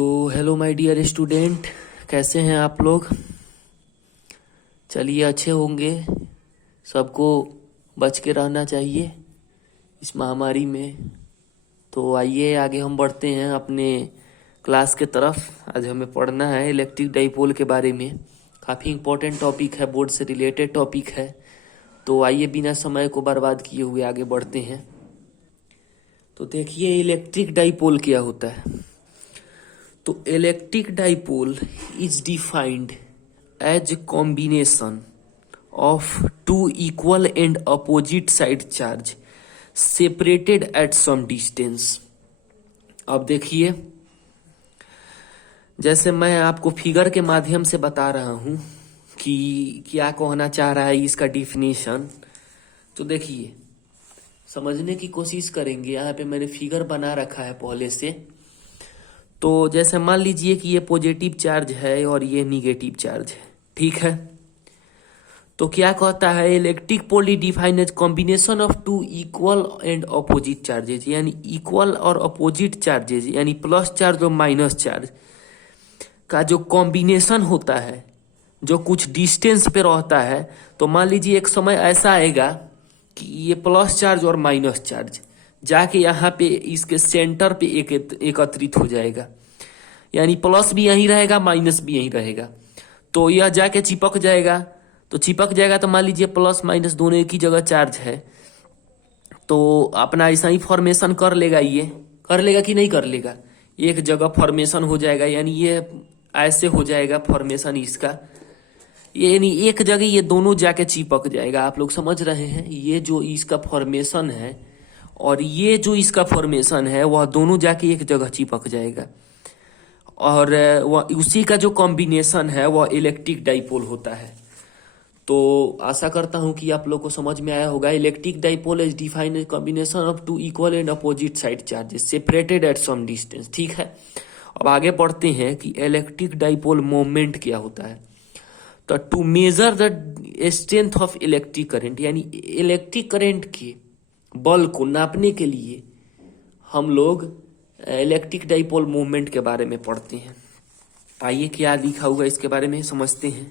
तो hello my dear student, कैसे हैं आप लोग। चलिए अच्छे होंगे। सबको बच के रहना चाहिए इस महामारी में। तो आइए आगे हम बढ़ते हैं अपने क्लास के तरफ। आज हमें पढ़ना है इलेक्ट्रिक डाइपोल के बारे में। काफ़ी इम्पोर्टेंट टॉपिक है, बोर्ड से रिलेटेड टॉपिक है। तो आइए बिना समय को बर्बाद किए हुए आगे बढ़ते हैं। तो देखिए इलेक्ट्रिक डाइपोल क्या होता है। तो electric dipole is defined as combination of two equal and opposite side charge separated at some distance. अब देखिए, जैसे मैं आपको फिगर के माध्यम से बता रहा हूं कि क्या कहना चाह रहा है इसका डिफिनेशन। तो देखिए, समझने की कोशिश करेंगे। यहाँ पे मैंने फिगर बना रखा है पहले से। तो जैसे मान लीजिए कि ये पॉजिटिव चार्ज है और ये निगेटिव चार्ज है, ठीक है। तो क्या कहता है, electric pole is defined as combination of two equal and opposite charges, यानी इक्वल और अपोजिट चार्जेज यानी प्लस चार्ज और माइनस चार्ज का जो कॉम्बिनेशन होता है, जो कुछ डिस्टेंस पे रहता है। तो मान लीजिए एक समय ऐसा आएगा कि ये प्लस चार्ज और माइनस चार्ज जाके यहाँ पे इसके सेंटर पे एकत्रित हो जाएगा, यानी प्लस भी यहीं रहेगा माइनस भी यहीं रहेगा। तो यह जाके चिपक जाएगा। तो चिपक जाएगा तो मान लीजिए प्लस माइनस दोनों एक ही जगह चार्ज है, तो अपना ऐसा ही फॉर्मेशन कर लेगा। ये कर लेगा कि नहीं कर लेगा, एक जगह फॉर्मेशन हो जाएगा, यानी ये ऐसे हो जाएगा फॉर्मेशन इसका। ये यानी एक जगह ये दोनों जाके चिपक जाएगा। आप लोग समझ रहे हैं, ये जो इसका फॉर्मेशन है और ये जो इसका फॉर्मेशन है वह दोनों जाके एक जगह चिपक जाएगा। और वह उसी का जो कॉम्बिनेशन है वह इलेक्ट्रिक डाइपोल होता है। तो आशा करता हूं कि आप लोग को समझ में आया होगा। Electric dipole is defined as combination of two equal and opposite side charges separated at some distance, ठीक है। अब आगे बढ़ते हैं कि इलेक्ट्रिक डाइपोल मोमेंट क्या होता है। तो to measure the strength of electric current, यानी इलेक्ट्रिक करंट के बल को नापने के लिए हम लोग इलेक्ट्रिक डाइपोल मूवमेंट के बारे में पढ़ते हैं। आइए क्या लिखा हुआ इसके बारे में समझते हैं।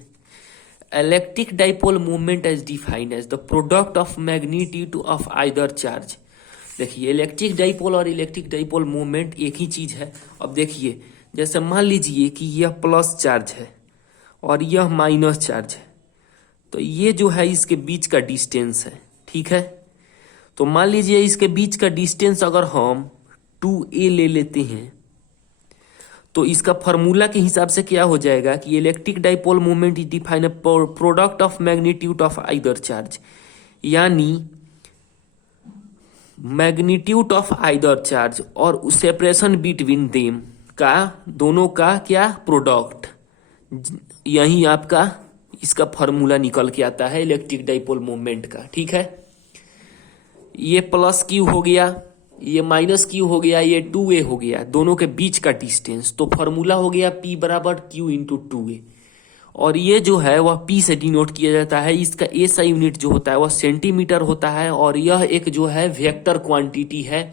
Electric dipole movement as defined as the product of magnitude of either charge. देखिए, इलेक्ट्रिक डाइपोल और इलेक्ट्रिक डाइपोल मूवमेंट एक ही चीज है। अब देखिए, जैसे मान लीजिए कि यह प्लस चार्ज है और यह माइनस चार्ज है, तो ये जो है इसके बीच का डिस्टेंस है, ठीक है। तो मान लीजिए इसके बीच का डिस्टेंस अगर हम 2a ले लेते हैं, तो इसका फॉर्मूला के हिसाब से क्या हो जाएगा कि electric dipole movement is define product of magnitude of either charge, यानी मैग्नीट्यूड ऑफ आइदर चार्ज और सेपरेशन बिटवीन देम का, दोनों का क्या प्रोडक्ट। यही आपका इसका फॉर्मूला निकल के आता है इलेक्ट्रिक डाइपोल मूवमेंट का, ठीक है। ये प्लस क्यू हो गया, ये माइनस क्यू हो गया, ये 2a हो गया, दोनों के बीच का डिस्टेंस। तो फॉर्मूला हो गया P बराबर Q इंटू 2a। और ये जो है वह P से डिनोट किया जाता है। इसका SI यूनिट जो होता है वह सेंटीमीटर होता है। और यह एक जो है वेक्टर क्वांटिटी है।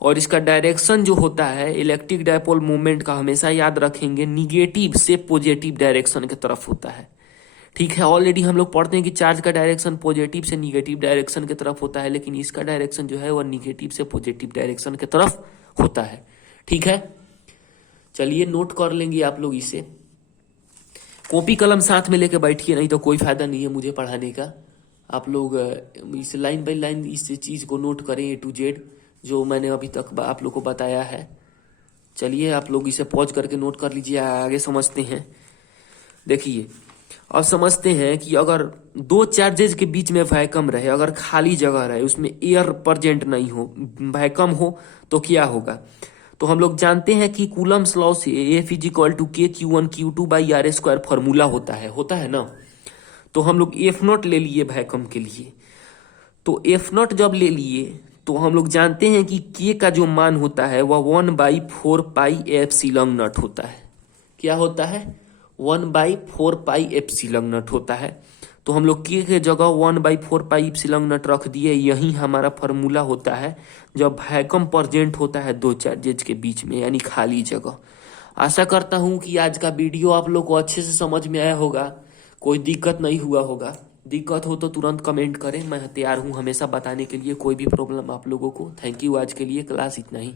और इसका डायरेक्शन जो होता है इलेक्ट्रिक डाइपोल मूवमेंट का, हमेशा याद रखेंगे, निगेटिव से पॉजिटिव डायरेक्शन की तरफ होता है, ठीक है। ऑलरेडी हम लोग पढ़ते हैं कि चार्ज का डायरेक्शन पॉजिटिव से निगेटिव डायरेक्शन की तरफ होता है, लेकिन इसका डायरेक्शन जो है वह निगेटिव से पॉजिटिव डायरेक्शन की तरफ होता है, ठीक है। चलिए नोट कर लेंगे आप लोग इसे। कॉपी कलम साथ में लेके बैठिए, नहीं तो कोई फायदा नहीं है मुझे पढ़ाने का। आप लोग इस लाइन बाय लाइन इस चीज को नोट करें A to Z, जो मैंने अभी तक आप लोग को बताया है। चलिए आप लोग इसे पॉज करके नोट कर लीजिए, आगे समझते हैं। देखिए, अब समझते हैं कि अगर दो चार्जेज के बीच में वैक्यूम रहे, अगर खाली जगह रहे, उसमें एयर प्रेजेंट नहीं हो, वैक्यूम हो, तो क्या होगा। तो हम लोग जानते हैं कि कूलम्स लॉ से F is equal to K Q1 Q2 by R square formula होता है ना। तो हम लोग F नॉट ले लिए वैक्यूम के लिए। तो F नॉट जब ले लिए तो हम लोग जानते हैं कि K का जो मान होता है वह 1/4 पाई एप्सिलॉन नॉट होता है। क्या होता है, 1/4 पाई एप्सिलॉन नॉट होता है। तो हम लोग के जगह 1/4 पाई एप्सिलॉन नॉट रख दिए। यही हमारा फॉर्मूला होता है जब वैक्यूम प्रेजेंट होता है दो चार्जेज के बीच में, यानी खाली जगह। आशा करता हूँ कि आज का वीडियो आप लोग को अच्छे से समझ में आया होगा, कोई दिक्कत नहीं हुआ होगा। दिक्कत हो तो तुरंत कमेंट करें, मैं तैयार हूँ हमेशा बताने के लिए कोई भी प्रॉब्लम आप लोगों को। थैंक यू, आज के लिए क्लास इतना ही।